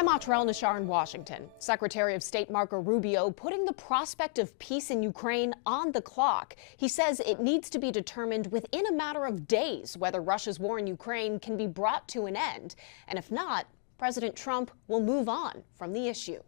I'm Atrel Nashar in Washington. Secretary of State Marco Rubio putting the prospect of peace in Ukraine on the clock. He says it needs to be determined within a matter of days whether Russia's war in Ukraine can be brought to an end. And if not, President Trump will move on from the issue.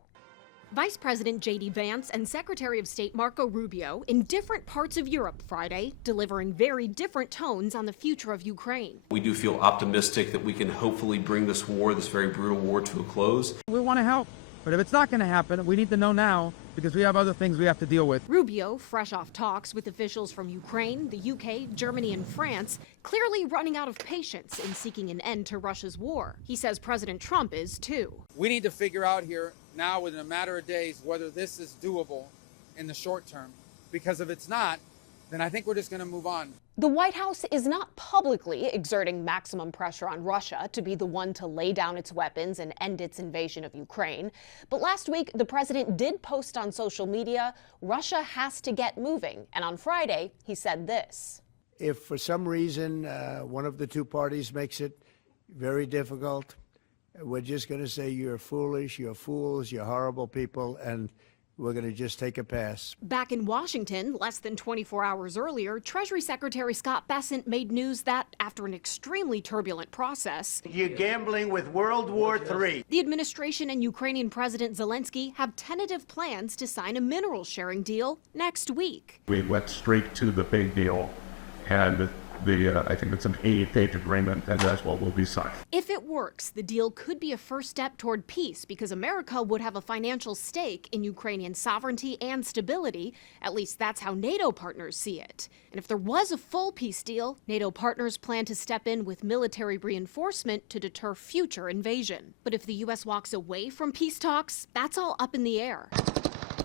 Vice President J.D. Vance and Secretary of State Marco Rubio in different parts of Europe Friday, delivering very different tones on the future of Ukraine. We do feel optimistic that we can hopefully bring this war, this very brutal war, to a close. We want to help, but if it's not going to happen, we need to know now because we have other things we have to deal with. Rubio, fresh off talks with officials from Ukraine, the UK, Germany, and France, clearly running out of patience in seeking an end to Russia's war. He says President Trump is too. We need to figure out here now within a matter of days whether this is doable in the short term, because if it's not, then I think we're just going to move on. The White House is not publicly exerting maximum pressure on Russia to be the one to lay down its weapons and end its invasion of Ukraine. But last week, the president did post on social media, Russia has to get moving. And on Friday, he said this. If for some reason one of the two parties makes it very difficult, we're just going to say you're foolish, you're fools, you're horrible people, and we're going to just take a pass. Back in Washington, less than 24 hours earlier, Treasury Secretary Scott Bessent made news that, after an extremely turbulent process, you're gambling with World War III. The administration and Ukrainian President Zelenskyy have tentative plans to sign a mineral sharing deal next week. We went straight to the big deal, and I think it's an 80-page agreement, and that's what will be signed. If it works, the deal could be a first step toward peace because America would have a financial stake in Ukrainian sovereignty and stability. At least that's how NATO partners see it. And if there was a full peace deal, NATO partners plan to step in with military reinforcement to deter future invasion. But if the U.S. walks away from peace talks, that's all up in the air.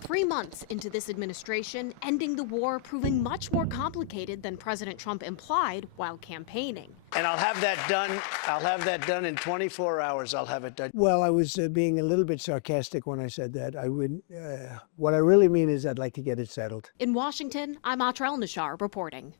3 months into this administration, ending the war proving much more complicated than President Trump implied while campaigning. And I'll have that done in 24 hours. I'll have it done. Well, I was being a little bit sarcastic when I said that. What I really mean is I'd like to get it settled. In Washington, I'm Atrel Nashar reporting.